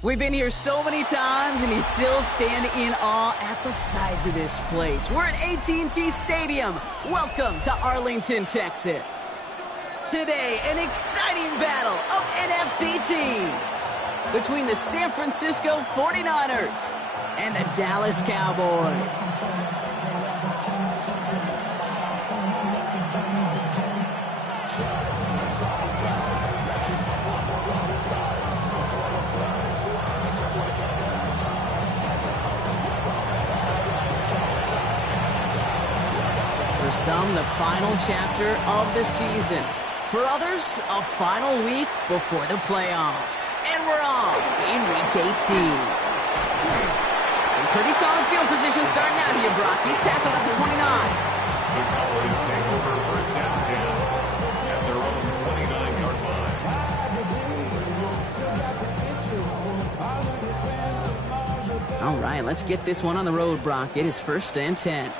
We've been here so many times, and you still stand in awe at the size of this place. We're at AT&T Stadium. Welcome to Arlington, Texas. Today, an exciting battle of NFC teams between the San Francisco 49ers and the Dallas Cowboys. For some, the final chapter of the season. For others, a final week before the playoffs. And we're off in Week 18. In pretty solid field position starting out here, Brock. He's tackled at the 29. The Cowboys take over first down 10 at their own 29-yard line. All right, let's get this one on the road, Brock. It is first and 10.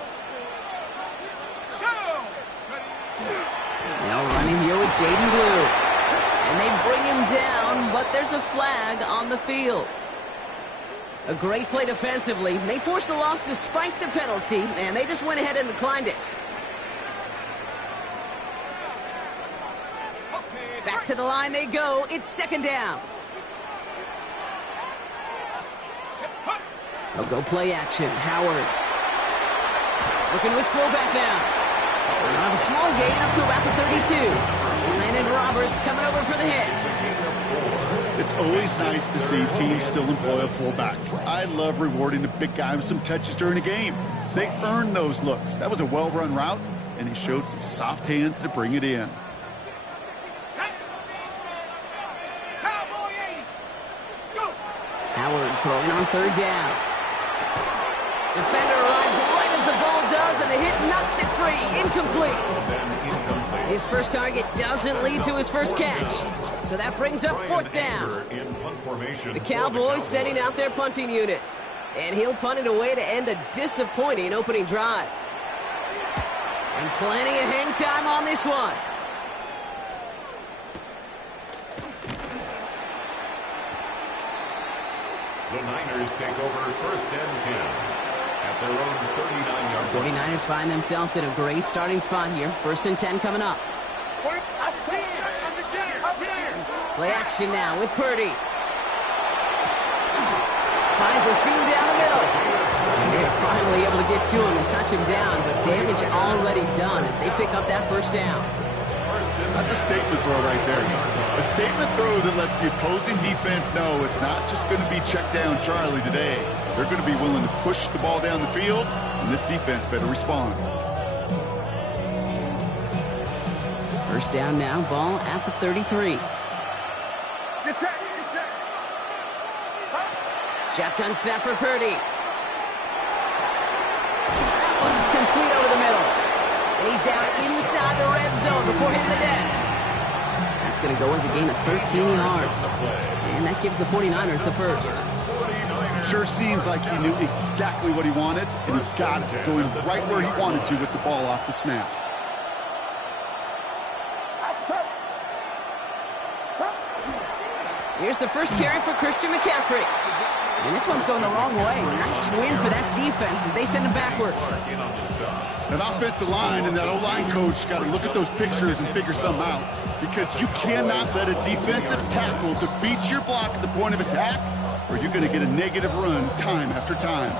Running here with Jaden Blue. And they bring him down, but there's a flag on the field. A great play defensively. They forced a loss despite the penalty, and they just went ahead and declined it. Back to the line they go. It's second down. They'll go play action. Howard. Looking to his fullback now. They'll have a small gain up to about the 32. Landon Roberts coming over for the hit. It's always nice to see teams still employ a fullback. I love rewarding the big guy with some touches during a game. They earned those looks. That was a well-run route, and he showed some soft hands to bring it in. Howard throwing on third down. Defender arrives right as the ball does, and the hit knocks it free. Incomplete. His first target doesn't lead to his first catch. So that brings up fourth down. The Cowboys setting out their punting unit. And he'll punt it away to end a disappointing opening drive. And plenty of hang time on this one. The Niners take over first and 10 at their own 39-yard line. 49ers find themselves in a great starting spot here. First and 10 coming up. Play action now with Purdy. Finds a seam down the middle. And they're finally able to get to him and touch him down, but damage already done as they pick up that first down. That's a statement throw right there. A statement throw that lets the opposing defense know it's not just going to be check down Charlie today. They're going to be willing to push the ball down the field, and this defense better respond. First down now, ball at the 33. Shotgun snap for Purdy. That one's complete over the middle. And he's down inside the red zone before hitting the net. That's going to go as a gain of 13 yards. And that gives the 49ers the first. Sure seems like he knew exactly what he wanted, and he got it going right where he wanted to with the ball off the snap. Here's the first carry for Christian McCaffrey. And this one's going the wrong way. Nice win for that defense as they send him backwards. That offensive line and that O-line coach got to look at those pictures and figure something out, because you cannot let a defensive tackle defeat your block at the point of attack, or you're going to get a negative run time after time.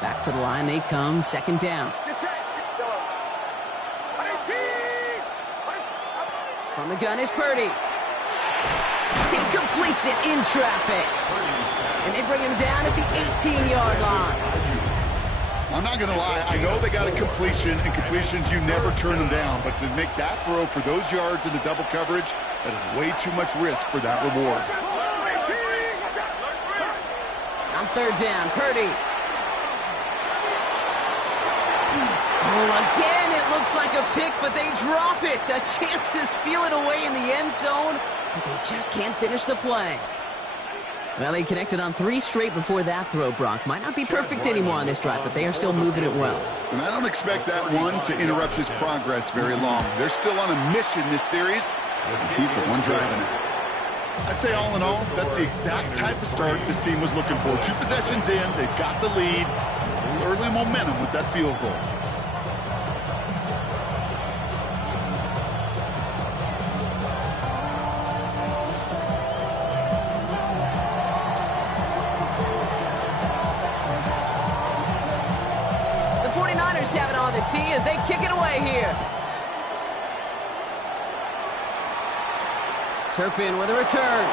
Back to the line they come, second down. From the gun is Purdy. He completes it in traffic. And they bring him down at the 18-yard line. I'm not going to lie. I know they got a completion, and completions, you never turn them down. But to make that throw for those yards in the double coverage, that is way too much risk for that reward. On third down, Purdy. Oh, again, it It looks like a pick, but they drop it. A chance to steal it away in the end zone, but they just can't finish the play. Well, they connected on 3 straight before that throw, Brock. Might not be perfect anymore on this drive, but they are still moving it well. And I don't expect that one to interrupt his progress very long. They're still on a mission this series. He's the one driving it. I'd say all in all, that's the exact type of start this team was looking for. 2 possessions in, they've got the lead. A little early momentum with that field goal. Have it on the tee as they kick it away here. Turpin with a return.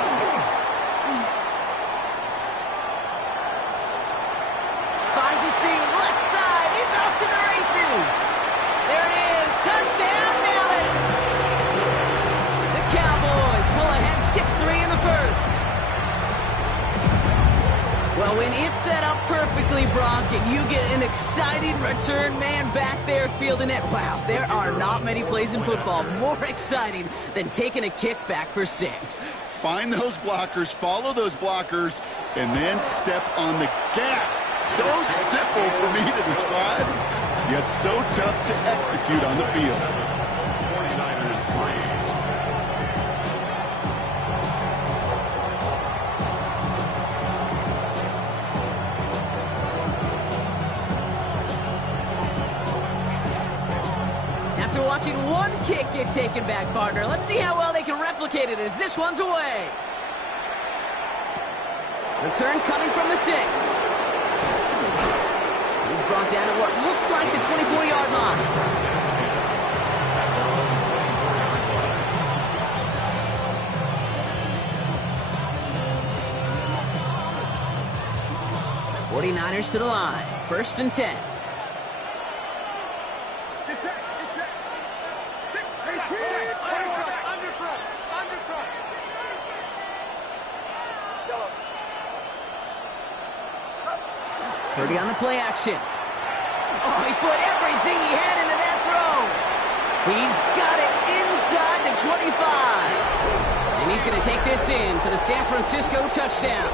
Finds a seam, left side. He's off to the races. There it is. Touchdown, Dallas. The Cowboys pull ahead 6-3 in the first. Well, when it's set up perfectly, Brock, and you get an exciting return man back there fielding it, wow, there are not many plays in football more exciting than taking a kick back for 6. Find those blockers, follow those blockers, and then step on the gas. So simple for me to describe, yet so tough to execute on the field. 49ers 3. After watching one kick get taken back, partner, let's see how well they can replicate it as this one's away. Return coming from the 6. He's brought down at what looks like the 24-yard line. '49ers to the line. 1st and 10. Purdy on the play action. Oh, he put everything he had into that throw. He's got it inside the 25. And he's going to take this in for the San Francisco touchdown.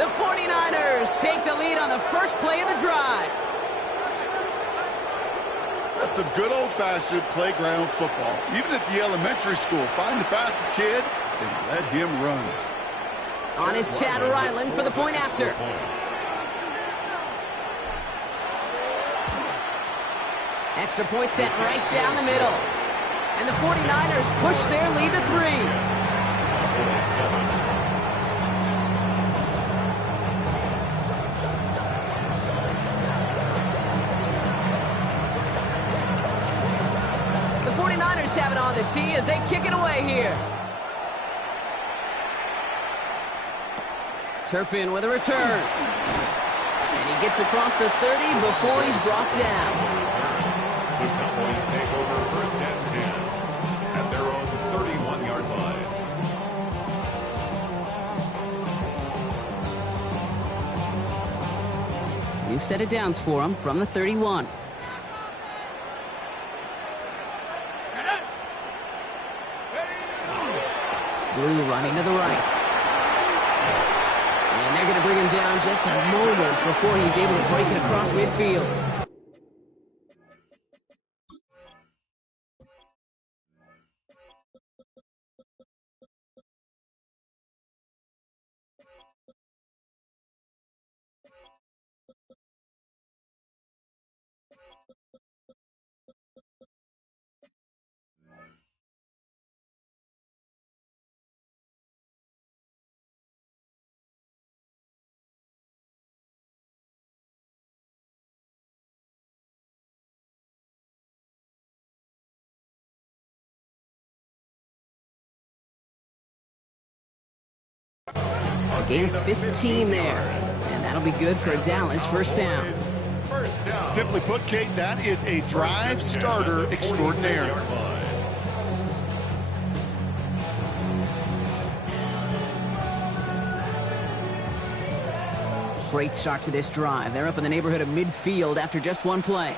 The 49ers take the lead on the first play of the drive. That's some good old-fashioned playground football. Even at the elementary school, find the fastest kid and let him run. On is Chad Ryland for the point after. Extra point sent right down the middle. And the 49ers push their lead to 3. The 49ers have it on the tee as they kick it away here. Turpin with a return. And he gets across the 30 before he's brought down. The Cowboys take over 1st and 10 at their own 31-yard line. You've set it downs for him from the 31. Blue running to the right. And they're going to bring him down just a moment before he's able to break it across midfield. Gain 15 there, and that'll be good for a Dallas 1st down. Simply put, Kate, that is a drive starter extraordinaire. Great start to this drive. They're up in the neighborhood of midfield after just one play.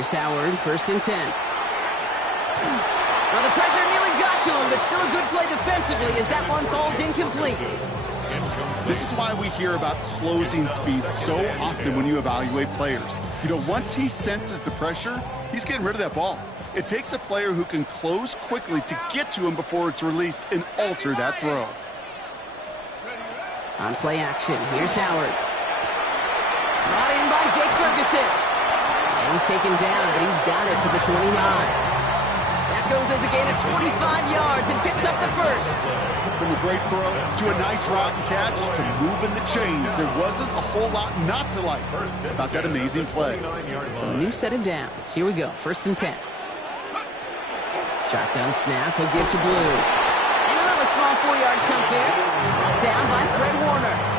Here's Howard, 1st and 10. Well, the pressure nearly got to him, but still a good play defensively as that one falls incomplete. This is why we hear about closing speed so often when you evaluate players. You know, once he senses the pressure, he's getting rid of that ball. It takes a player who can close quickly to get to him before it's released and alter that throw. On play action, here's Howard. Brought in by Jake Ferguson. And he's taken down, but he's got it to the 29. That goes as a gain of 25 yards and picks up the first. From a great throw to a nice route and catch to moving the chains, there wasn't a whole lot not to like about that amazing play. So a new set of downs. Here we go, 1st and 10. Shotgun snap, he'll give to Blue. He'll have a small 4-yard chunk there. Brought down by Fred Warner.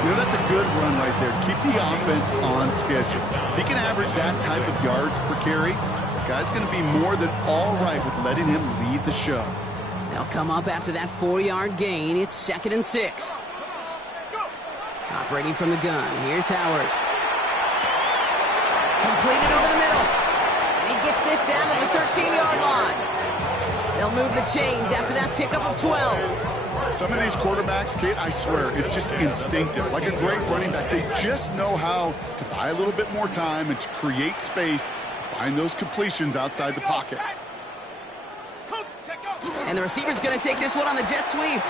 You know, that's a good run right there. Keep the offense on schedule. If he can average that type of yards per carry, this guy's going to be more than all right with letting him lead the show. They'll come up after that 4-yard gain. It's 2nd and 6. Operating from the gun. Here's Howard. Completed over the middle. And he gets this down to the 13-yard line. They'll move the chains after that pickup of 12. Some of these quarterbacks, Kate, I swear, it's just instinctive. Like a great running back, they just know how to buy a little bit more time and to create space to find those completions outside the pocket. And the receiver's going to take this one on the jet sweep.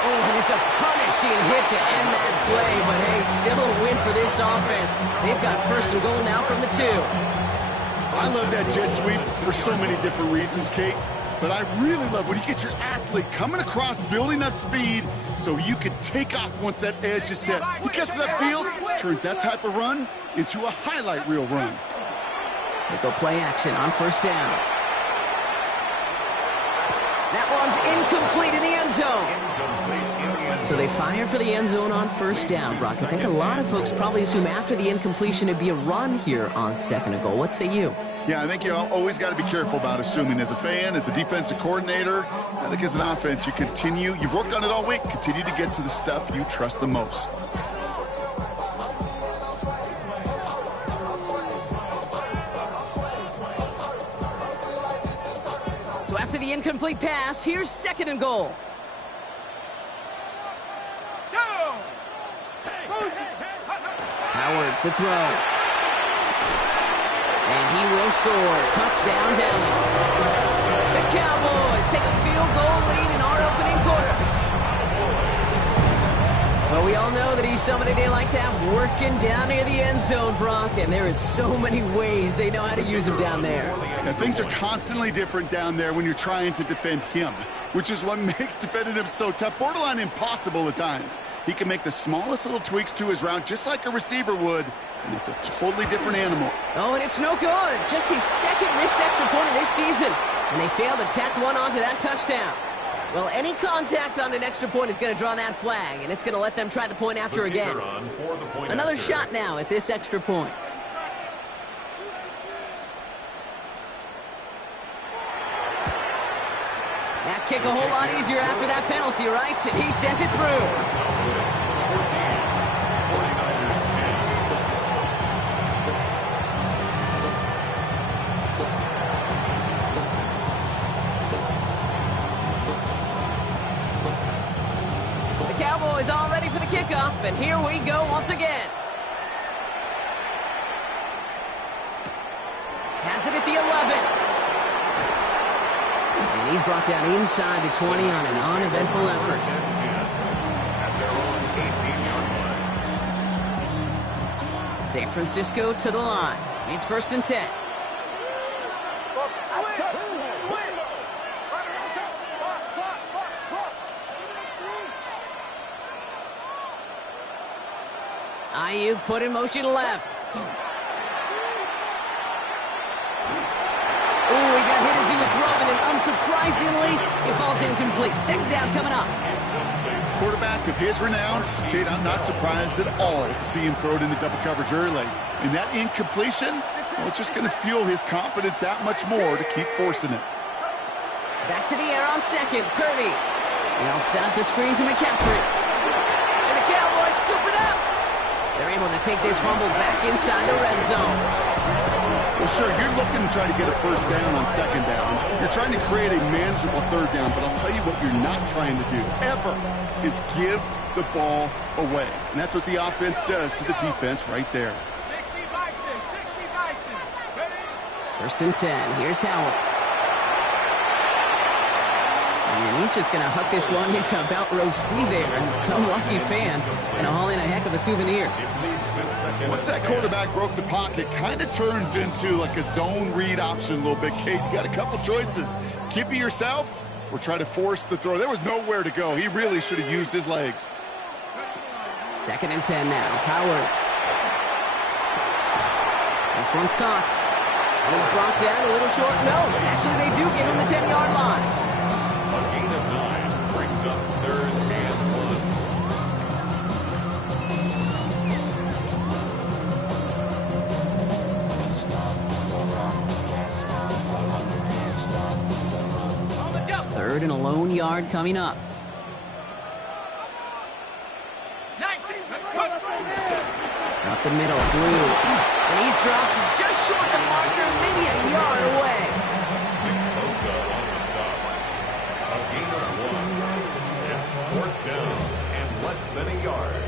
Oh, and it's a punishing hit to end that play. But, hey, still a win for this offense. They've got 1st and goal now from the 2. I love that jet sweep for so many different reasons, Kate. But I really love when you get your athlete coming across, building up speed so you can take off once that edge is set. He gets to that field, turns that type of run into a highlight reel run. They go play action on 1st down. That one's incomplete in the end zone. So they fire for the end zone on 1st down, Brock. I think a lot of folks probably assume after the incompletion it'd be a run here on 2nd and goal. What say you? Yeah, I think you always got to be careful about assuming. As a fan, as a defensive coordinator, I think as an offense, you've worked on it all week, continue to get to the stuff you trust the most. So after the incomplete pass, here's 2nd and goal. Howard to throw. And he will score. Touchdown, Dallas. The Cowboys take a field goal lead in our opening quarter. Well, we all know that he's somebody they like to have working down near the end zone, Brock, and there is so many ways they know how to use him down there. And things are constantly different down there when you're trying to defend him, which is what makes defending him so tough, borderline impossible at times. He can make the smallest little tweaks to his route just like a receiver would, and it's a totally different animal. Oh, and it's no good. Just his 2nd missed extra point of this season, and they failed to tack one onto that touchdown. Well, any contact on an extra point is going to draw that flag, and it's going to let them try the point after again. Another shot now at this extra point. That kick a whole lot easier after that penalty, right? And he sends it through. The Cowboys all ready for the kickoff, and here we go once again. Has it at the 11. And he's brought down inside the 20 on an uneventful effort. San Francisco to the line. It's 1st and 10. Ayuk put in motion left. Oh, he got hit as he was throwing, and unsurprisingly, it falls incomplete. 2nd down coming up. Quarterback of his renown, Kate, I'm not surprised at all to see him throw it into double coverage early. And that incompletion, well, it's just going to fuel his confidence that much more to keep forcing it. Back to the air on 2nd, Purdy. They'll set up the screen to McCaffrey. And the Cowboys scoop it up. They're able to take this fumble back inside the red zone. Well, sure, you're looking to try to get a first down on second down. You're trying to create a manageable third down, but I'll tell you what you're not trying to do, ever, is give the ball away. And that's what the offense does to the defense right there. 60 Bison. Ready? First and 10. Here's Howard. And he's just going to huck this one into about row C there. And some lucky fan going to haul in a heck of a souvenir. Once that quarterback broke the pocket, kind of turns into like a zone read option a little bit. Kate, you got a couple choices. Keep it yourself or try to force the throw. There was nowhere to go. He really should have used his legs. Second and 10 now. Howard. This one's caught. And he's brought down a little short. No, actually they do give him the 10-yard line. A gain of 9 brings up 3rd and 1. Third and a lone yard coming up. 19. Up the middle, Blue. And he's dropped just short of the marker, maybe a yard away. Bosa on the stop. A gain of 1. It's 4th down and less than a yard.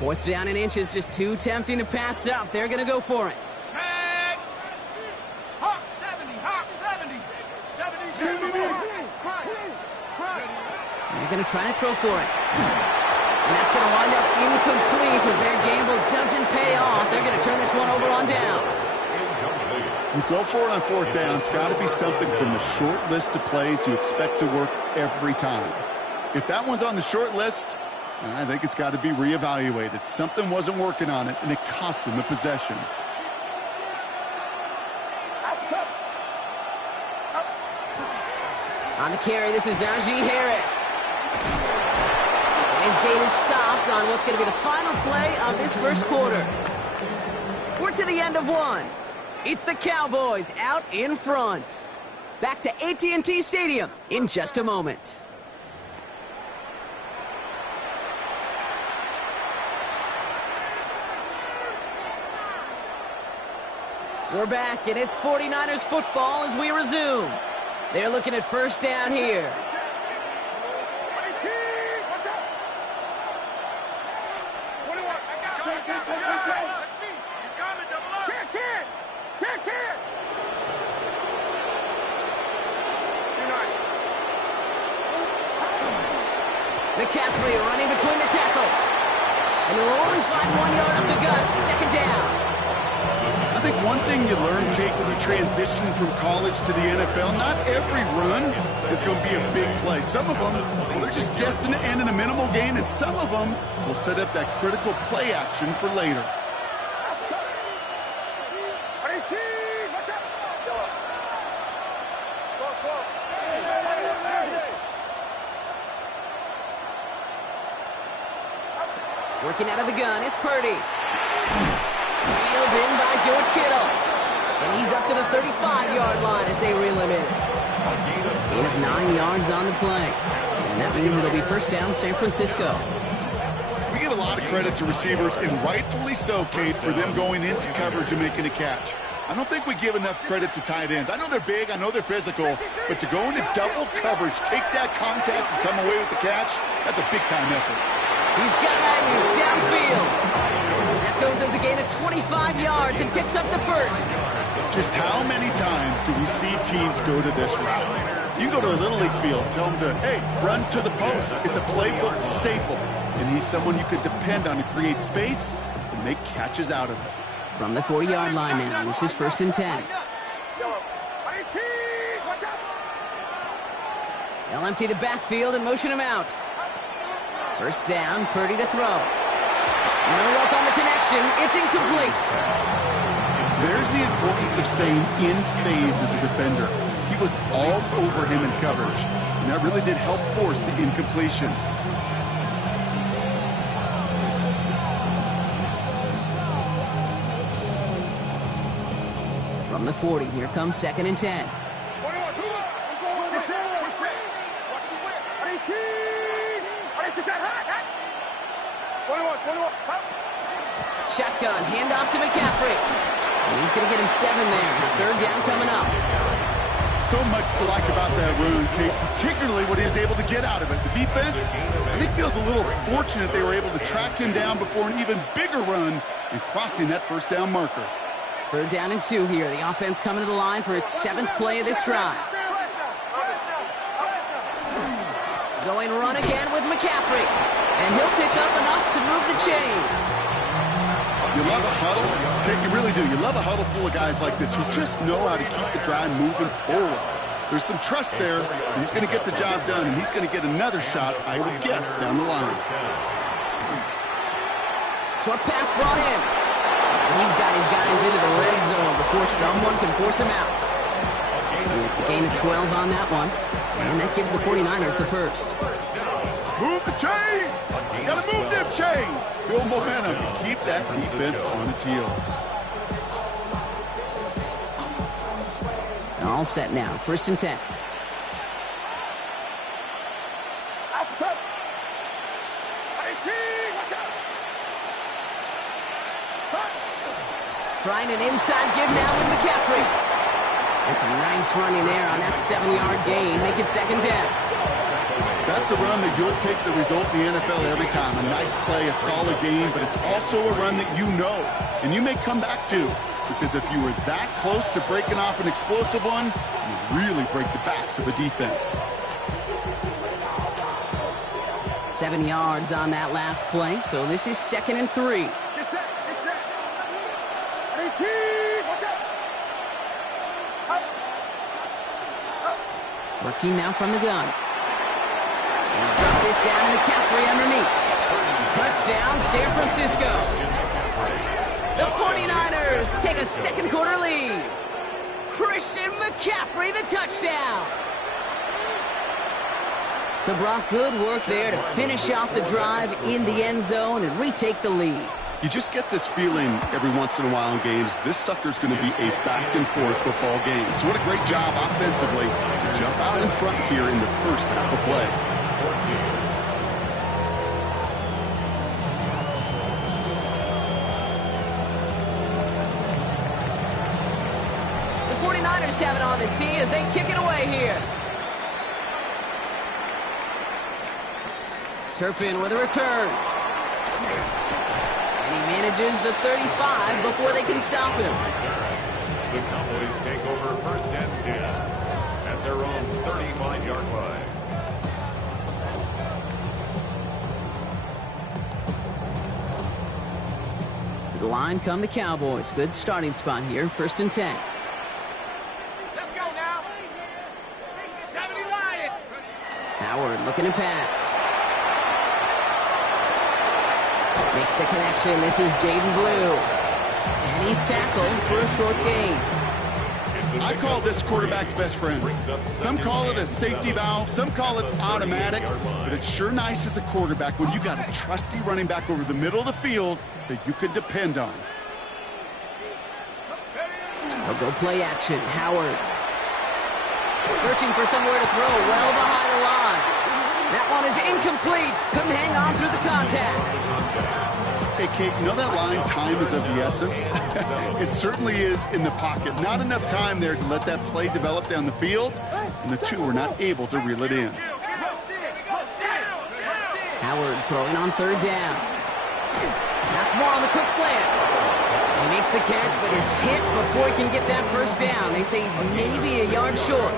4th down in inches, just too tempting to pass up. They're going to go for it. Tag. Hawk 70. 70. They're going to try to throw for it. And that's going to wind up incomplete as their gamble doesn't pay off. They're going to turn this one over on downs. You go for it on 4th down. It's got to be something from the short list of plays you expect to work every time. If that one's on the short list, I think it's got to be reevaluated. Something wasn't working on it, and it cost them the possession. On the carry, this is Najee Harris. And his gain is stopped on what's going to be the final play of this first quarter. We're to the end of one. It's the Cowboys out in front. Back to AT&T Stadium in just a moment. We're back, and it's 49ers football as we resume. They're looking at first down here. McCaffrey running between the tackles. And he'll only find 1 yard up the gut. Second down. I think one thing you learn, Kate, when you transition from college to the NFL, not every run is going to be a big play. Some of them, they're just destined to end in a minimal gain, and some of them will set up that critical play action for later. Working out of the gun, it's Purdy. Reeled in by George Kittle. And he's up to the 35-yard line as they reel him in. Gain of 9 yards on the play. And that means it'll be first down San Francisco. We give a lot of credit to receivers, and rightfully so, Kate, for them going into coverage and making a catch. I don't think we give enough credit to tight ends. I know they're big, I know they're physical, but to go into double coverage, take that contact and come away with the catch, that's a big-time effort. He's got Ayu downfield. That goes as a gain of 25 yards and picks up the first. Just how many times do we see teams go to this route? You go to a Little League field, tell them to, hey, run to the post. It's a playbook staple. And he's someone you could depend on to create space and make catches out of it. From the 40-yard line now, this is first and 10. They'll empty the backfield and motion him out. First down, Purdy to throw. No luck on the connection. It's incomplete. There's the importance of staying in phase as a defender. He was all over him in coverage, and that really did help force the incompletion. From the 40, here comes second and 10. Shotgun, handoff to McCaffrey. And he's going to get him 7 there. It's third down coming up. So much to like about that run, Kate, particularly what he was able to get out of it. The defense, I think, feels a little fortunate they were able to track him down before an even bigger run and crossing that first down marker. Third down and 2 here. The offense coming to the line for its 7th play of this drive. Going run again with McCaffrey. And he'll pick up enough to move the chains. You love a huddle. Okay, you really do. You love a huddle full of guys like this who just know how to keep the drive moving forward. There's some trust there. He's going to get the job done, and he's going to get another shot, I would guess, down the line. Short pass brought in. He's got his guys into the red zone before someone can force him out. And it's a gain of 12 on that one. And that gives the 49ers the first. Move the chains! Gotta move them chains! Build momentum and keep that defense on its heels. All set now. First and 10. Trying an inside give now with McCaffrey. And some nice running there on that 7-yard gain. Make it second down. That's a run that you'll take the result in the NFL every time. A nice play, a solid game, but it's also a run that you know and you may come back to, because if you were that close to breaking off an explosive one, you really break the backs of a defense. 7 yards on that last play, so this is second and 3. Get set. 18. Watch out. Working now from the gun. And drop this down to McCaffrey underneath. Touchdown, San Francisco. The 49ers take a second quarter lead. Christian McCaffrey, the touchdown. So, Brock, good work there to finish off the drive in the end zone and retake the lead. You just get this feeling every once in a while in games, this sucker's going to be a back-and-forth football game. So what a great job offensively to jump out in front here in the first half of play. The 49ers have it on the tee as they kick it away here. Turpin with a return. And he manages the 35 before they can stop him. The Cowboys take over first and 10 at their own 35-yard line. To the line come the Cowboys. Good starting spot here. First and 10. Let's go now. 70 Lion. Howard looking to pass. Makes the connection. This is Jaden Blue. And he's tackled for a short gain. I call this quarterback's best friend. Some call it a safety valve, some call it automatic, but it's sure nice as a quarterback when you got a trusty running back over the middle of the field that you can depend on. They'll go play action. Howard searching for somewhere to throw well behind the line. That one is incomplete. Couldn't hang on through the contact. Hey, Kate, you know that line, time is of the essence? It certainly is in the pocket. Not enough time there to let that play develop down the field, and the two were not able to reel it in. Howard throwing on third down. That's more on the quick slant. He makes the catch, but is hit before he can get that first down. They say he's maybe a yard short.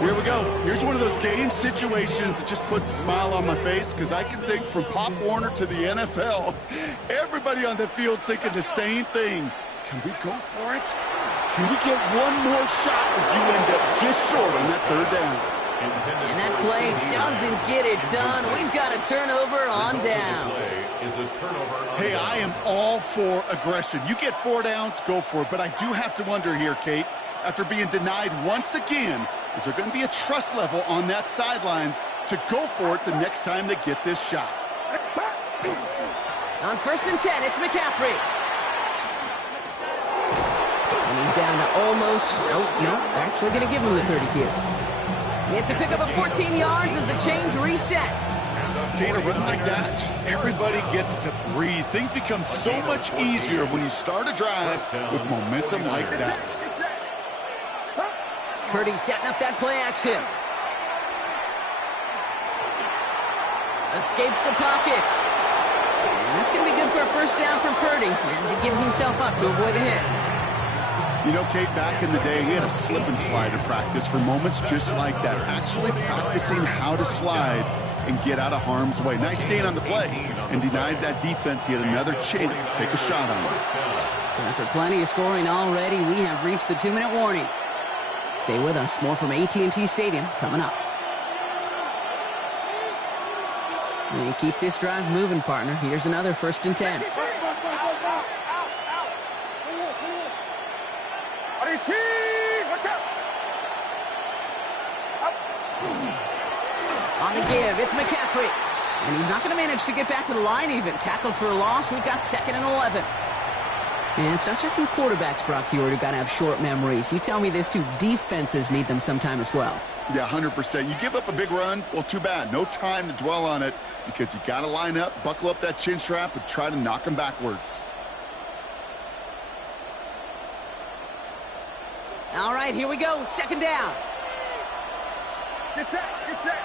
Here we go. Here's one of those game situations that just puts a smile on my face, because I can think from Pop Warner to the NFL, everybody on the field thinking the same thing. Can we go for it? Can we get one more shot as you end up just short on that third down? And that play doesn't get it done. We've got a turnover on down. Hey, I am all for aggression. You get 4 downs, go for it. But I do have to wonder here, Kate, after being denied once again, is there going to be a trust level on that sidelines to go for it the next time they get this shot? On first and 10, it's McCaffrey. And he's down to almost, no, they're actually going to give him the 30 here. It's a pickup of 14 yards as the chains reset. gain a run like that, just everybody gets to breathe. Things become so much easier when you start a drive with momentum like that. Purdy setting up that play action. Escapes the pocket. And that's going to be good for a first down from Purdy as he gives himself up to avoid a hit. You know, Kate, back in the day, we had a slip and slide in practice for moments just like that. Actually practicing how to slide and get out of harm's way. Nice gain on the play and denied that defense yet another chance to take a shot on it. So after plenty of scoring already, we have reached the 2-minute warning. Stay with us. More from AT&T Stadium coming up. And keep this drive moving, partner. Here's another 1st and 10. On the give, it's McCaffrey. And he's not going to manage to get back to the line even. Tackled for a loss. We've got 2nd and 11. And it's not just some quarterbacks, Brock Huard, who got to have short memories. You tell me this too, defenses need them sometime as well. Yeah, 100%. You give up a big run, well, too bad. No time to dwell on it because you got to line up, buckle up that chin strap, and try to knock them backwards. All right, here we go. 2nd down. Get set, get set.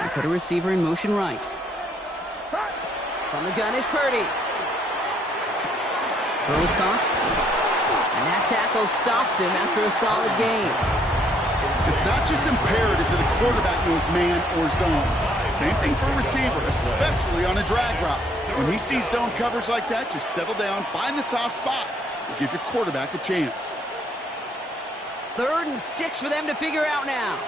And put a receiver in motion right. From the gun is Purdy. Throws caught. And that tackle stops him after a solid gain. It's not just imperative that the quarterback knows man or zone. Same thing for a receiver, especially on a drag route. When he sees zone coverage like that, just settle down, find the soft spot, and give your quarterback a chance. 3rd and 6 for them to figure out now.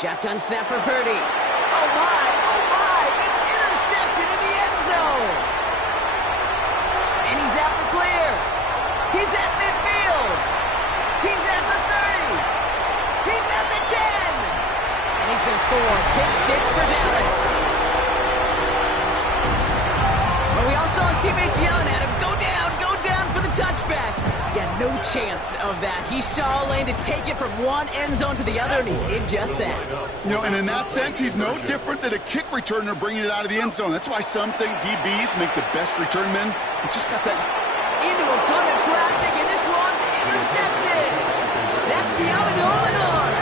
Shotgun snap for Purdy. Oh my, it's intercepted in the end zone. And he's out in the clear. He's at midfield. He's at the 30. He's at the 10. And he's going to score. Pick 6 for Dallas. But we all saw his teammates yelling at him, go down for the touchback. Yeah, no chance of that. He saw a lane to take it from one end zone to the other, and he did just that. You know, and in that sense, he's no different than a kick returner bringing it out of the end zone. That's why some think DBs make the best return men. He just got that into a ton of traffic, and this one's intercepted. That's Diallo Lenore.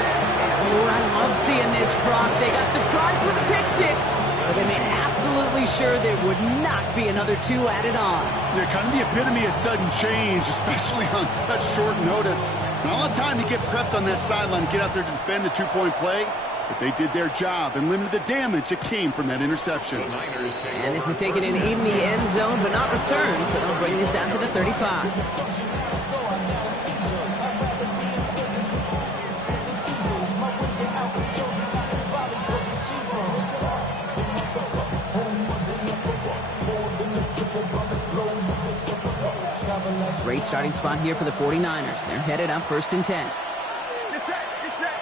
Oh, I love seeing this, Brock. They got surprised with the pick 6, but they made absolutely sure there would not be another 2 added on. They're kind of the epitome of sudden change, especially on such short notice. Not a lot of time to get prepped on that sideline to get out there to defend the 2-point play, but they did their job and limited the damage that came from that interception. And this is taken in the end zone, but not returned, so they'll bring this out to the 35. Great starting spot here for the 49ers. They're headed up 1st and 10. Get set, get set.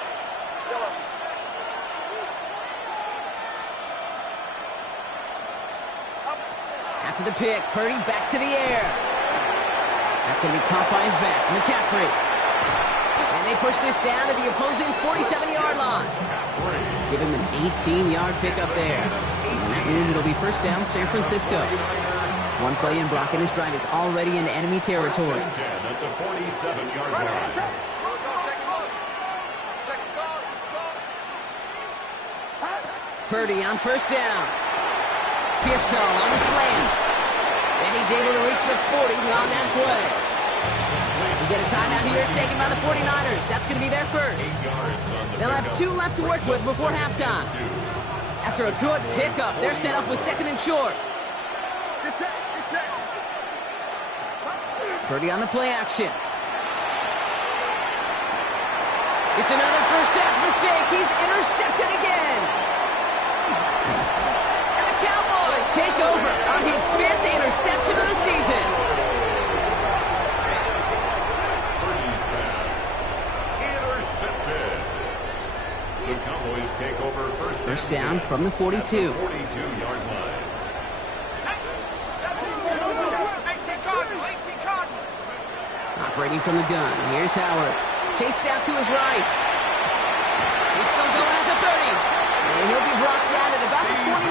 After the pick, Purdy back to the air. That's going to be caught by his back, McCaffrey. And they push this down to the opposing 47-yard line. Give him an 18-yard pickup there. And that means it'll be 1st down, San Francisco. One play in, Brock, and his drive is already in enemy territory. At the 47-yard line. Purdy on 1st down. Pearsall on the slant. And he's able to reach the 40 on that play. We get a timeout here taken by the 49ers. That's going to be their first. They'll have 2 left to work with before halftime. After a good pickup, they're set up with 2nd and short. Purdy on the play action. It's another first half mistake. He's intercepted again. And the Cowboys take over on his 5th interception of the season. Purdy's pass intercepted. The Cowboys take over first down from the 42. 42-yard line. Brady from the gun. Here's Howard. Chased out to his right. He's still going at the 30. And he'll be brought down at about the 29.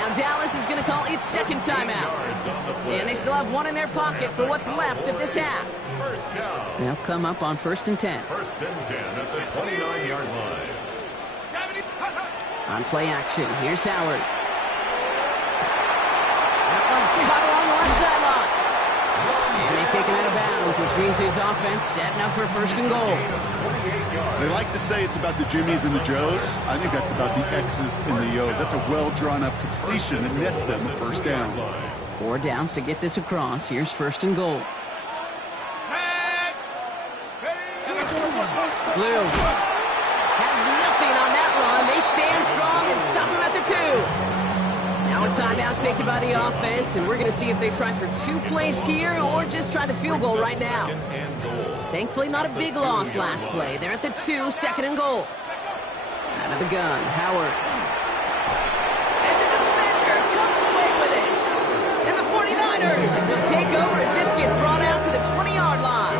Now Dallas is going to call its second timeout. And they still have one in their pocket for what's left of this half. They'll come up on 1st and 10. 1st and 10 at the 29-yard line. On play action, here's Howard. That one's caught along the left sideline. And they take him out of bounds, which means his offense setting up for 1st and goal. They like to say it's about the Jimmies and the Joes. I think that's about the X's and the O's. That's a well-drawn-up completion that nets them the 1st down. 4 downs to get this across. Here's 1st and goal. Blue has nothing on that run. They stand strong and stop him at the 2. Now a timeout taken by the offense, and we're going to see if they try for 2 plays here or just try the field goal right now. Thankfully, not a big loss last play. They're at the 2, 2nd and goal. Out of the gun, Howard. And the defender comes away with it. And the 49ers will take over as this gets brought out to the 20-yard line.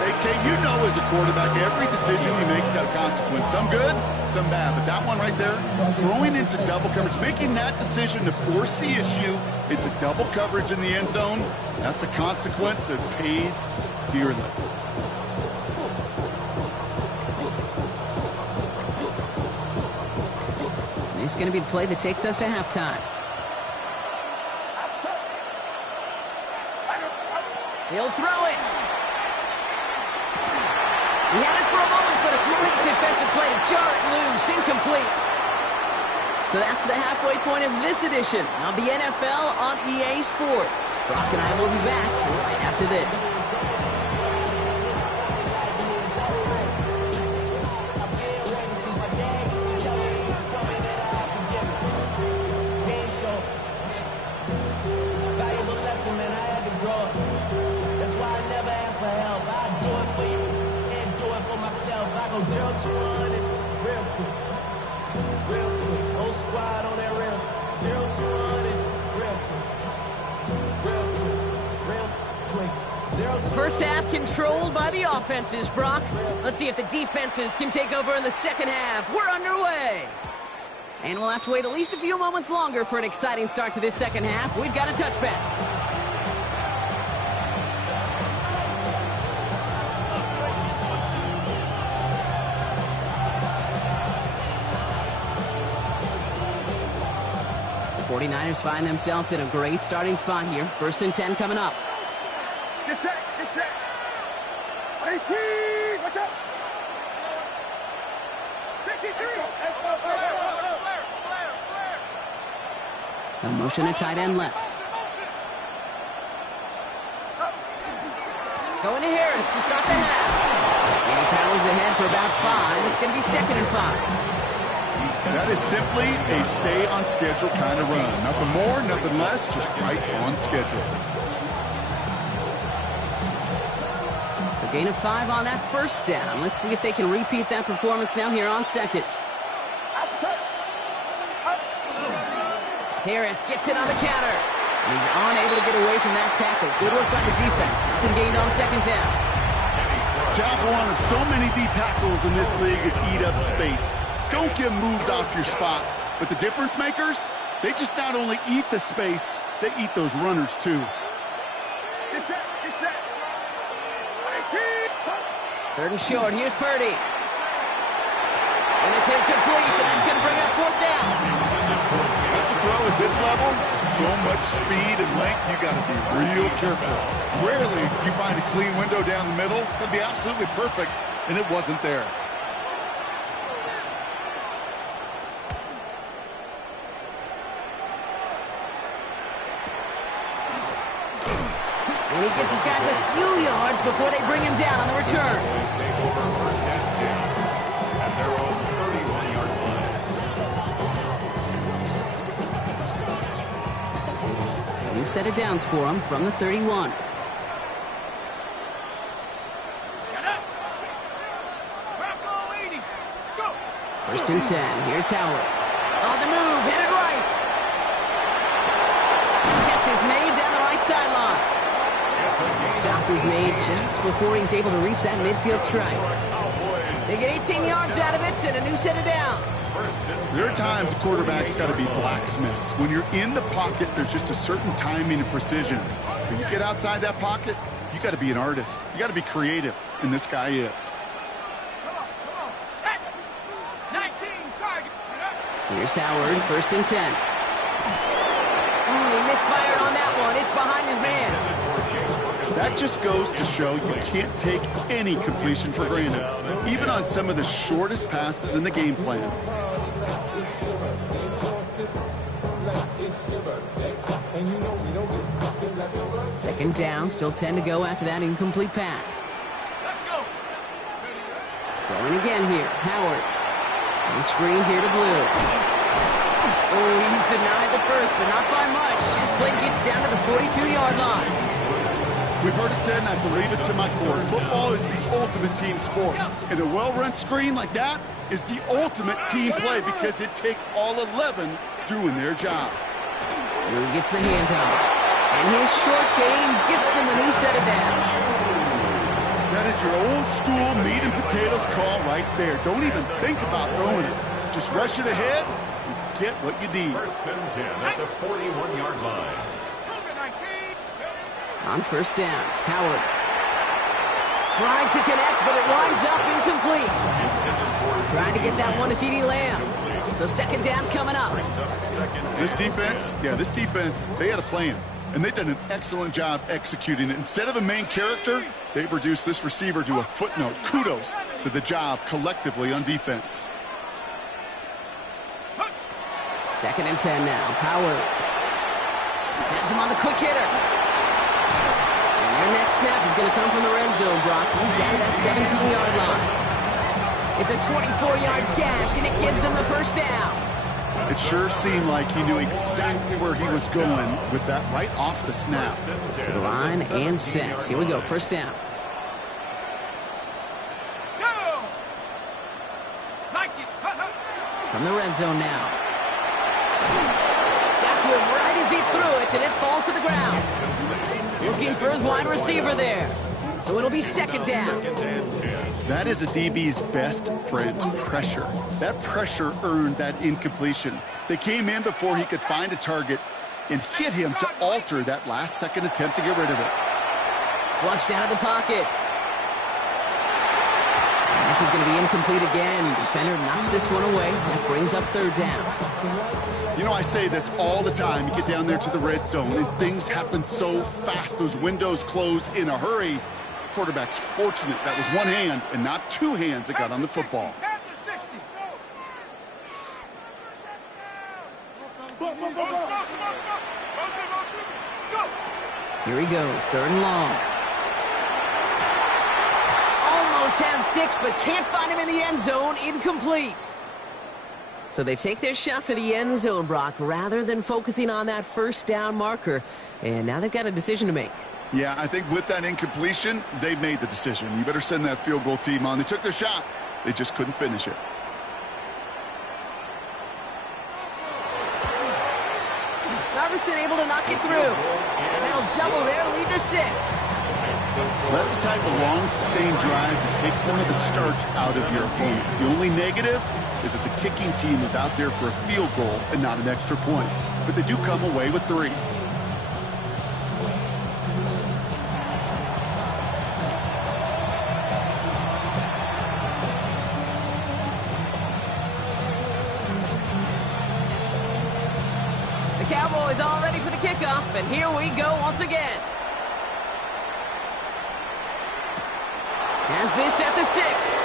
AK, you know as a quarterback, every decision he makes got a consequence. Some good, some bad. But that one right there, throwing into double coverage, making that decision to force the issue into double coverage in the end zone, that's a consequence that pays dearly. This is going to be the play that takes us to halftime. He'll throw it. He had it for a moment, but a great defensive play to jar it loose, incomplete. So that's the halfway point of this edition of the NFL on EA Sports. Brock and I will be back right after this. I go 0 to 1 and real quick. Real quick. Whole squad on that real. 0 to 1 and real quick. Real quick. Real quick. 0 to 1. First half controlled by the offenses, Brock. Let's see if the defenses can take over in the second half. We're underway. And we'll have to wait at least a few moments longer for an exciting start to this second half. We've got a touchback. The 49ers find themselves in a great starting spot here. 1st and 10 coming up. Get set, get set. 18, watch out. 53. The motion at tight end left. Going to Harris to start the half. And he powers ahead for about 5. It's going to be 2nd and 5. That is simply a stay-on-schedule kind of run. Nothing more, nothing less, just right on schedule. So gain of 5 on that 1st down. Let's see if they can repeat that performance now here on 2nd. Harris gets it on the counter. And he's unable to get away from that tackle. Good work by the defense. Nothing gained on 2nd down. Job one of so many D tackles in this league is eat up space. Don't get moved off your spot. But the difference makers, they just not only eat the space, they eat those runners too. Get set, get set. 3rd and short. Here's Purdy. And it's incomplete, and that's going to bring up 4th down. That's a throw at this level. So much speed and length, you got to be real careful. Rarely do you find a clean window down the middle. That'd be absolutely perfect, and it wasn't there. And he gets his guys a few yards before they bring him down on the return. Take over 1st and 10 at their own 31-yard line. New set of downs for him from the 31. First and 10. Here's Howard. On the move, headed right. Catch is made down the right sideline. Stop is made just before he's able to reach that midfield stripe. They get 18 yards out of it and a new set of downs. There are times a quarterback's got to be blacksmiths. When you're in the pocket, there's just a certain timing and precision. When you get outside that pocket, you got to be an artist. You got to be creative, and this guy is. Set. 19 target. Here's Howard, 1st and 10. He misfired on that one. It's behind his man. That just goes to show you can't take any completion for granted, even on some of the shortest passes in the game plan. Second down, still 10 to go after that incomplete pass. Let's go. Throwing again here, Howard. On screen here to Blue. Oh, he's denied the first, but not by much. His play gets down to the 42-yard line. We've heard it said, and I believe it to my core, football is the ultimate team sport. And a well-run screen like that is the ultimate team play because it takes all 11 doing their job. Blue gets the handoff. And his short game gets them a new set of downs. That is your old-school meat and potatoes call right there. Don't even think about throwing it. Just rush it ahead and get what you need. 1st and 10 at the 41-yard line. On 1st down, Howard. Trying to connect, but it winds up incomplete. Trying to get that one to CeeDee Lamb. So 2nd down coming up. This defense, they had a plan. And they've done an excellent job executing it. Instead of a main character, they've reduced this receiver to a footnote. Kudos to the job collectively on defense. 2nd and 10 now, Howard. Has him on the quick hitter. Their next snap is going to come from the red zone, Brock. He's down to that 17-yard line. It's a 24-yard gash, and it gives them the 1st down. It sure seemed like he knew exactly where he was going with that right off the snap. To the line and set. Here we go, 1st down. Go! Like it. From the red zone now. Got to him right as he threw it, and it falls to the ground. Looking for his wide receiver there. So it'll be 2nd down. That is a DB's best friend, pressure. That pressure earned that incompletion. They came in before he could find a target and hit him to alter that last-second attempt to get rid of it. Flushed out of the pocket. And this is going to be incomplete again. Defender knocks this one away. That brings up 3rd down. You know, I say this all the time. You get down there to the red zone, and things happen so fast. Those windows close in a hurry. Quarterback's fortunate that was one hand and not two hands that got on the football. Here he goes, 3rd and long. Almost had 6, but can't find him in the end zone. Incomplete. So they take their shot for the end zone, Brock, rather than focusing on that 1st down marker. And now they've got a decision to make. Yeah, I think with that incompletion, they've made the decision. You better send that field goal team on. They took their shot. They just couldn't finish it. Iverson able to knock it through. And that'll double their lead to 6. That's the type of long, sustained drive that takes some of the starch out of your opponent. The only negative is that the kicking team is out there for a field goal and not an extra point. But they do come away with 3. The Cowboys all ready for the kickoff, and here we go once again. Has this at the 6.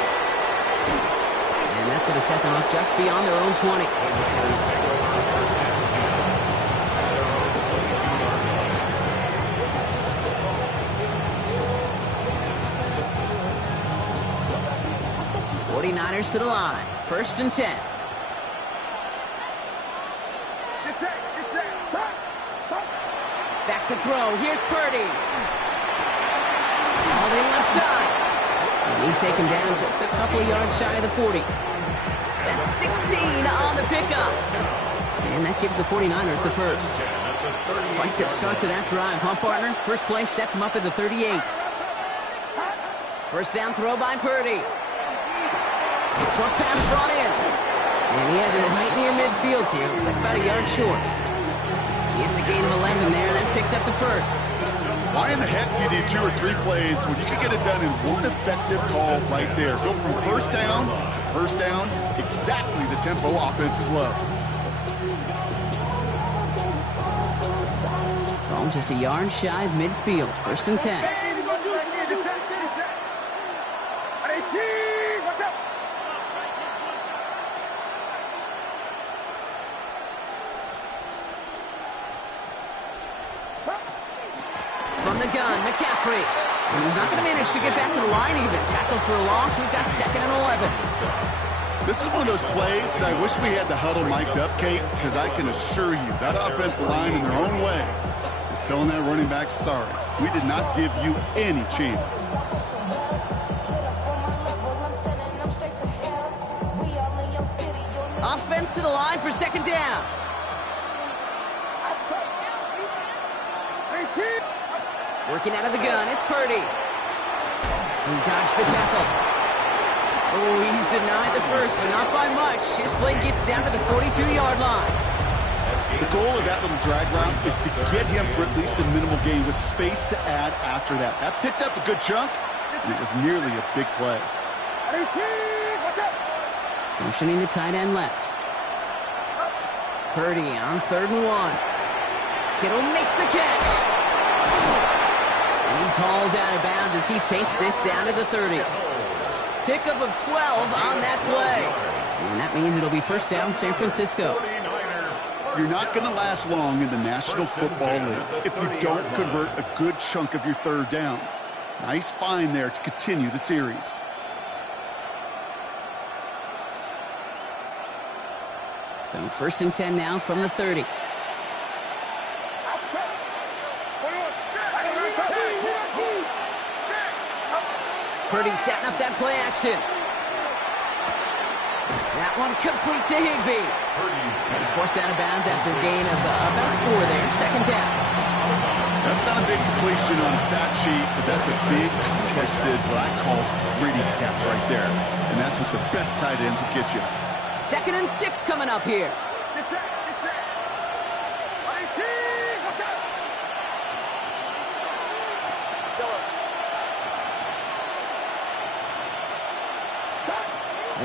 And that's going to set them up just beyond their own 20. '49ers to the line. 1st and 10. Back to throw. Here's Purdy. All in left side. And he's taken down just a couple of yards shy of the 40. That's 16 on the pickup. And that gives the 49ers the 1st. Quite the start to that drive, huh, partner? First play sets him up at the 38. First down throw by Purdy. Short pass brought in. And he has it right near midfield here. Looks like about a yard short. It's a gain of 11 there. That picks up the first. Why in the heck do you need 2 or 3 plays when you can get it done in one effective call right there? Go from first down, exactly the tempo offenses love. Ball just a yard shy of midfield. First and 10. From the gun, McCaffrey. And he's not going to manage to get back to the line even. Tackle for a loss. We've got 2nd and 11. This is one of those plays that I wish we had the huddle mic'd up, Kate, because I can assure you that offensive line in their own way is telling that running back, sorry, we did not give you any chance. Offense to the line for 2nd down. Working out of the gun, it's Purdy. He dodged the tackle. Oh, he's denied the first, but not by much. His play gets down to the 42-yard line. The goal of that little drag route is to get him for at least a minimal gain with space to add after that. That picked up a good chunk, and it was nearly a big play. Motioning the tight end left. Purdy on 3rd and 1. Kittle makes the catch. And he's hauled out of bounds as he takes this down to the 30. Pickup of 12 on that play. And that means it'll be first down San Francisco. You're not going to last long in the National Football League if you don't convert a good chunk of your 3rd downs. Nice find there to continue the series. So 1st and 10 now from the 30. Purdy setting up that play action. That one complete to Higbee. And he's forced out of bounds after a gain of about 4 there. 2nd down. That's not a big completion on a stat sheet, but that's a big contested, what I call gritty catch right there. And that's what the best tight ends will get you. 2nd and 6 coming up here.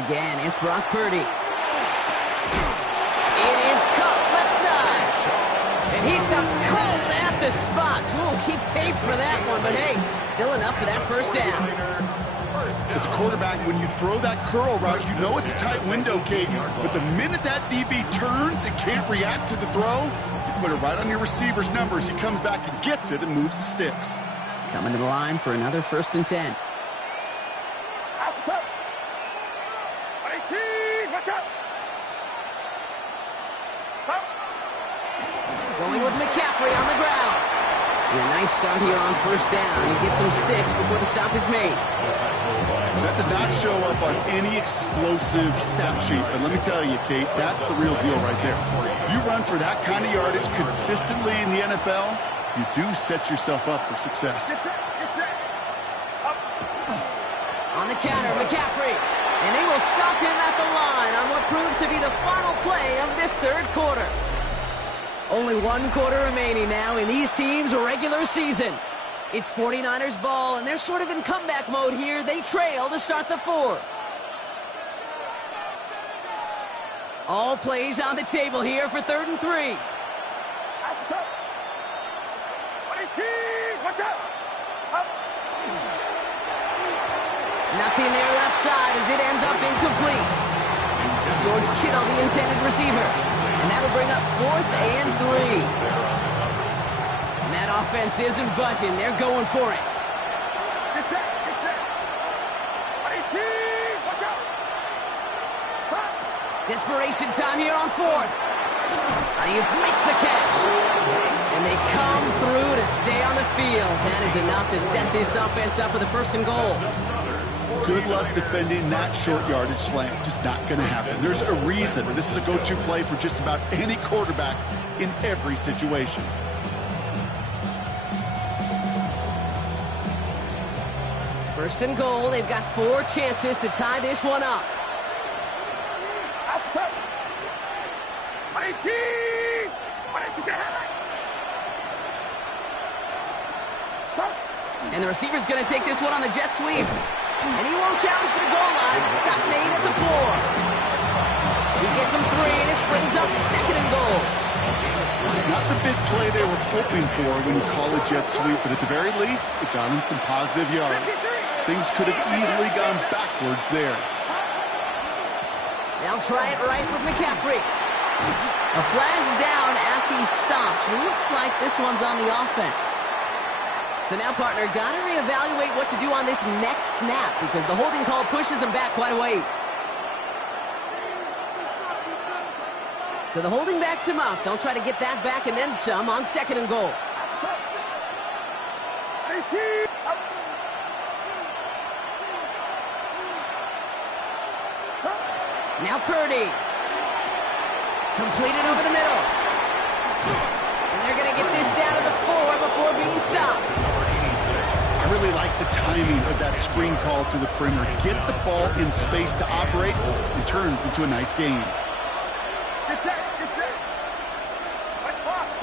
Again, it's Brock Purdy. It is caught left side. And he stopped cold at the spot. Ooh, he paid for that one, but hey, still enough for that first down. As a quarterback, when you throw that curl route, you know it's a tight window, Kate. But the minute that DB turns and can't react to the throw, you put it right on your receiver's numbers. He comes back and gets it and moves the sticks. Coming to the line for another 1st and 10. Going with McCaffrey on the ground. And a nice start here on 1st down. He gets him 6 before the stop is made. That does not show up on any explosive stat sheet. But let me tell you, Kate, that's the real deal right there. You run for that kind of yardage consistently in the NFL, you do set yourself up for success. On the counter, McCaffrey. And they will stop him at the line on what proves to be the final play of this 3rd quarter. Only 1 quarter remaining now in these teams' regular season. It's 49ers ball, and they're sort of in comeback mode here. They trail to start the 4th. All plays on the table here for 3rd and 3. Nothing there left side as it ends up incomplete. George Kittle, the intended receiver. And that'll bring up 4th and 3. And that offense isn't budging. They're going for it. Desperation time here on 4th. Ayuk makes the catch. And they come through to stay on the field. That is enough to set this offense up with a 1st and goal. Good luck defending that short yardage slant. Just not going to happen. There's a reason this is a go-to play for just about any quarterback in every situation. First and goal. They've got 4 chances to tie this one up. Outside. 18. And the receiver's going to take this one on the jet sweep. And he won't challenge for the goal line. Stop made at the 4. He gets him 3, and this brings up second and goal. Not the big play they were hoping for when you call a jet sweep, but at the very least, it got him some positive yards. Things could have easily gone backwards there. They'll try it right with McCaffrey. A flag's down as he stops. Looks like this one's on the offense. So now, partner, got to reevaluate what to do on this next snap because the holding call pushes him back quite a ways. So the holding backs him up. They'll try to get that back and then some on second and goal. Now Purdy. Completed over the middle. And they're going to get this down to the 4 before being stopped. I really like the timing of that screen call to the perimeter. Get the ball in space to operate. It turns into a nice game. Get set. Box.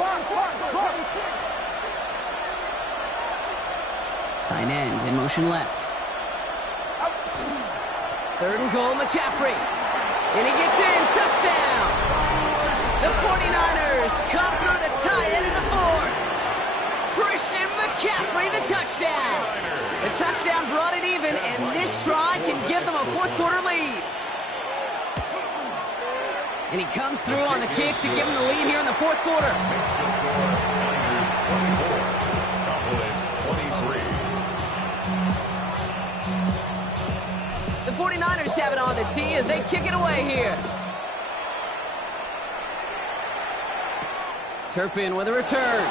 Tight end in motion left. Third and goal, McCaffrey. And he gets in. Touchdown. The 49ers come through to tie it in the 4th. Christian McCaffrey, the touchdown. The touchdown brought it even, and this try can give them a 4th quarter lead. And he comes through on the kick to give them the lead here in the 4th quarter. Makes the score Niners 24, Cowboys 23. The 49ers have it on the tee as they kick it away here. Turpin with a return.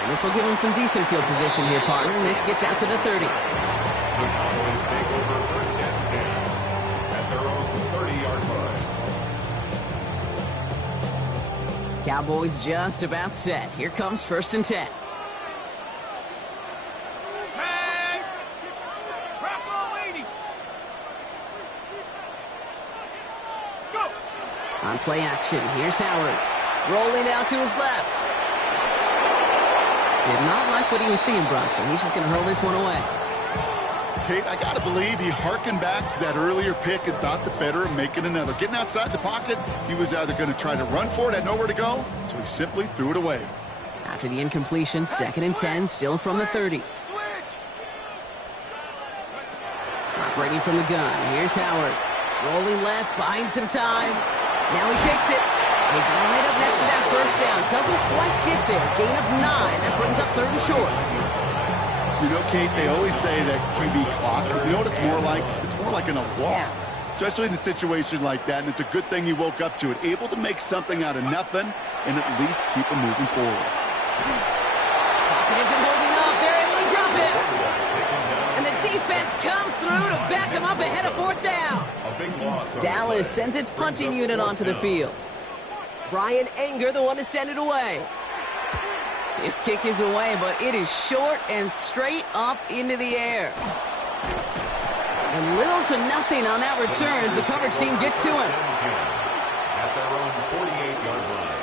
And this will give him some decent field position here, partner. And this gets out to the 30. The Cowboys take over first and 10 at their own 30-yard line. Cowboys just about set. Here comes first and 10. Tag. Bravo 80. Go. On play action, here's Howard. Rolling out to his left. Did not like what he was seeing, Bronson. He's just going to hurl this one away. Kate, I got to believe he hearkened back to that earlier pick and thought the better of making another. Getting outside the pocket, he was either going to try to run for it, had nowhere to go, so he simply threw it away. After the incompletion, second and 10, still from the 30. Operating from the gun, here's Howard. Rolling left, buying some time. Now he takes it. He's right up next to that first down. Doesn't quite get there. Gain of 9. That brings up 3rd and short. You know, Kate, they always say that QB clock, you know what it's more like? It's more like an alarm, especially in a situation like that, and it's a good thing he woke up to it. Able to make something out of nothing and at least keep him moving forward. Pocket isn't holding up. They're able to drop it. And the defense comes through to back him up ahead of 4th down. A big loss. Dallas sends its punting unit onto the field. Brian Anger, the one to send it away. His kick is away, but it is short and straight up into the air. And little to nothing on that return as the coverage team gets to him. At their own 48-yard line.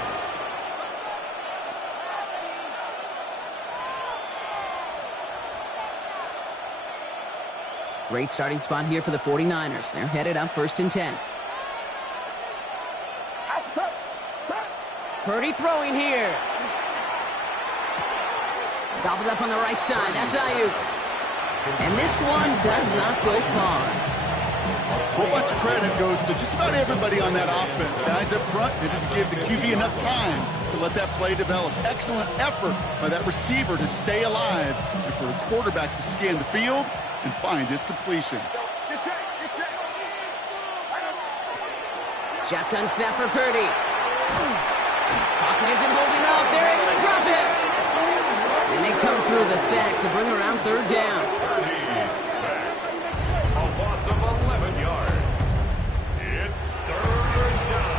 Great starting spot here for the 49ers. They're headed up first and 10. Purdy throwing here. Gobbled up on the right side. That's Ayuk. And this one does not go far. A whole bunch of credit goes to just about everybody on that offense. Guys up front needed to give the QB enough time to let that play develop. Excellent effort by that receiver to stay alive and for the quarterback to scan the field and find his completion. Shotgun snap for Purdy. Pocket isn't holding up. They're able to drop it. And they come through the sack to bring around 3rd down. Purdy sacked. A loss of 11 yards. It's 3rd down.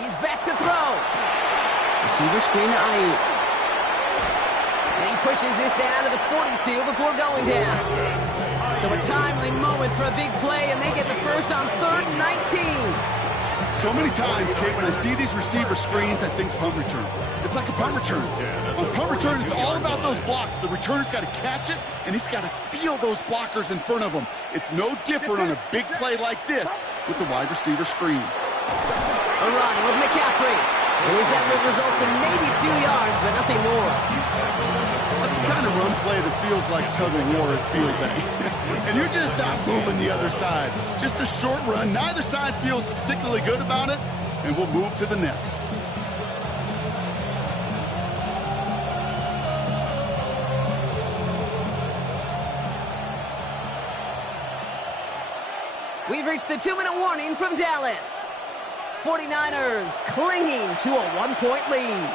He's back to throw. Receiver screen to Ayuk. And he pushes this down to the 42 before going down. So a timely moment for a big play, and they get the first on 3rd and 19. So many times, Kate, when I see these receiver screens, I think punt return. It's like a punt return. On punt return, it's all about those blocks. The returner's got to catch it, and he's got to feel those blockers in front of him. It's no different on a big play like this with the wide receiver screen. A run with McCaffrey. And his effort results in maybe 2 yards, but nothing more. That's the kind of run play that feels like tug-of-war at field day. And you're just not moving the other side. Just a short run. Neither side feels particularly good about it, and we'll move to the next. We've reached the 2-minute warning from Dallas. 49ers clinging to a 1-point lead.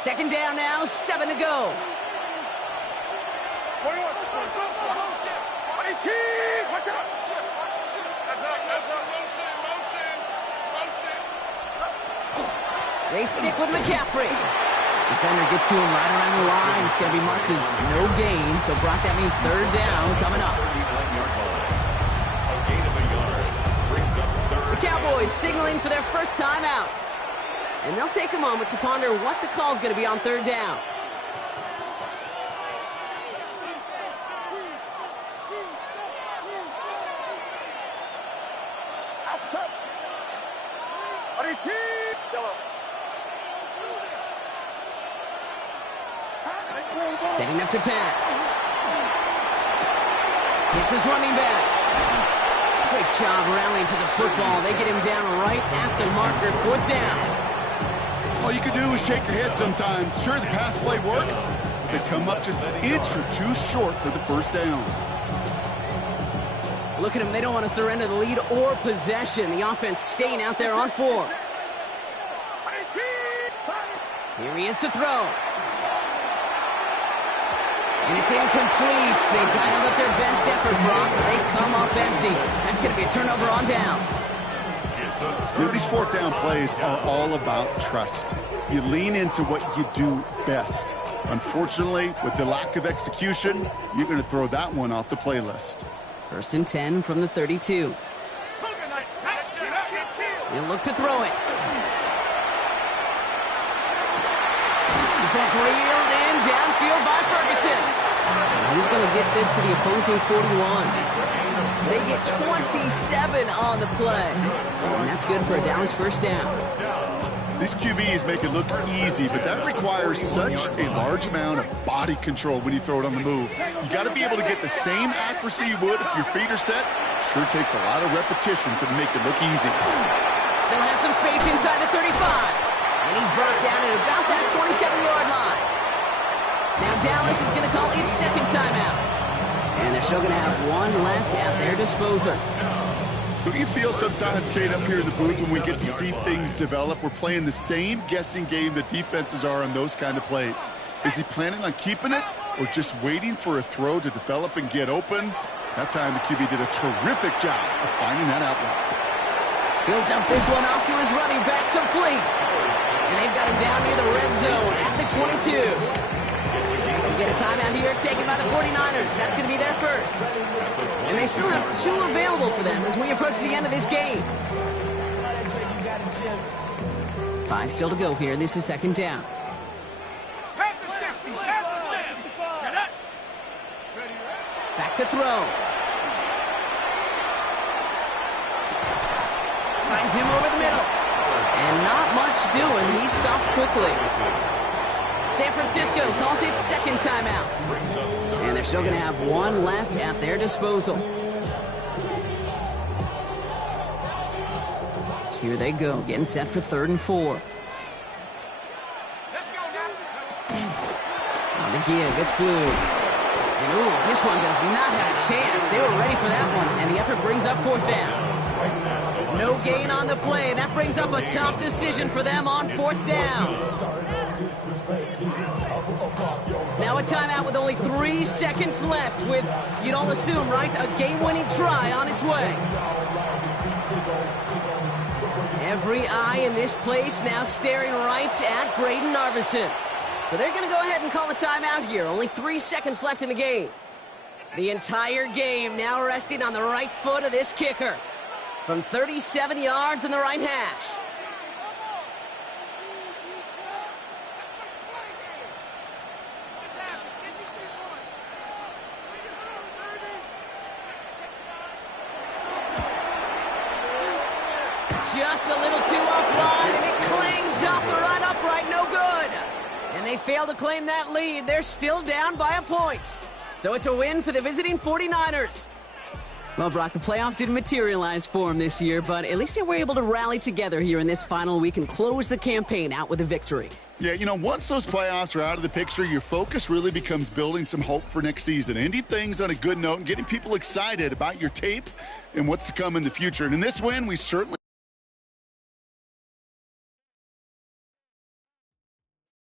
Second down now, 7 to go. They stick with McCaffrey. Defender gets to him right around the line. It's going to be marked as no gain. So, Brock, that means 3rd down coming up. The Cowboys signaling for their first time out. And they'll take a moment to ponder what the call is going to be on 3rd down. Setting up to pass. Gets his running back. Great job rallying to the football. They get him down right at the marker. 4th down. All you can do is shake your head sometimes. Sure, the pass play works, but they come up just an inch or two short for the first down. Look at them. They don't want to surrender the lead or possession. The offense staying out there on 4. Here he is to throw. And it's incomplete. They dialed up their best effort, Brock, but they come up empty. That's going to be a turnover on downs. You know, these 4th down plays are all about trust. You lean into what you do best. Unfortunately, with the lack of execution, you're going to throw that one off the playlist. 1st and 10 from the 32. He'll look to throw it. This one's reeled in downfield by Ferguson. He's going to get this to the opposing 41. They get 27 on the play. And that's good for a Dallas first down. These QBs make it look easy, but that requires such a large amount of body control when you throw it on the move. You got to be able to get the same accuracy you would if your feet are set. Sure takes a lot of repetition to make it look easy. Still has some space inside the 35. And he's brought down at about that 27-yard line. Now Dallas is going to call its 2nd timeout. And they're still going to have 1 left at their disposal. Don't you feel sometimes, Kate, up here in the booth when we get to see things develop, we're playing the same guessing game that defenses are on those kind of plays? Is he planning on keeping it or just waiting for a throw to develop and get open? That time the QB did a terrific job of finding that outlet. He'll dump this one off to his running back, complete. And they've got him down near the red zone at the 22. Get a timeout here taken by the 49ers. That's going to be their first. And they still have 2 available for them as we approach the end of this game. 5 still to go here. This is 2nd down. Back to throw. Finds him over the middle. And not much doing. He stopped quickly. San Francisco calls it 2nd timeout. And they're still going to have 1 left at their disposal. Here they go, getting set for 3rd and 4. On the give, it's Blue. And ooh, this one does not have a chance. They were ready for that one, and the effort brings up 4th down. No gain on the play. That brings up a tough decision for them on 4th down. Now a timeout with only 3 seconds left with, you'd all assume, right, a game-winning try on its way. Every eye in this place now staring right at Braden Narveson. So they're going to go ahead and call a timeout here. Only 3 seconds left in the game. The entire game now resting on the right foot of this kicker. From 37 yards in the right hash. Just a little too offline, and it clangs off the right upright, no good. And they fail to claim that lead. They're still down by a point. So it's a win for the visiting 49ers. Well, Brock, the playoffs didn't materialize for them this year, but at least they were able to rally together here in this final week and close the campaign out with a victory. Yeah, you know, once those playoffs are out of the picture, your focus really becomes building some hope for next season, ending things on a good note and getting people excited about your tape and what's to come in the future. And in this win, we certainly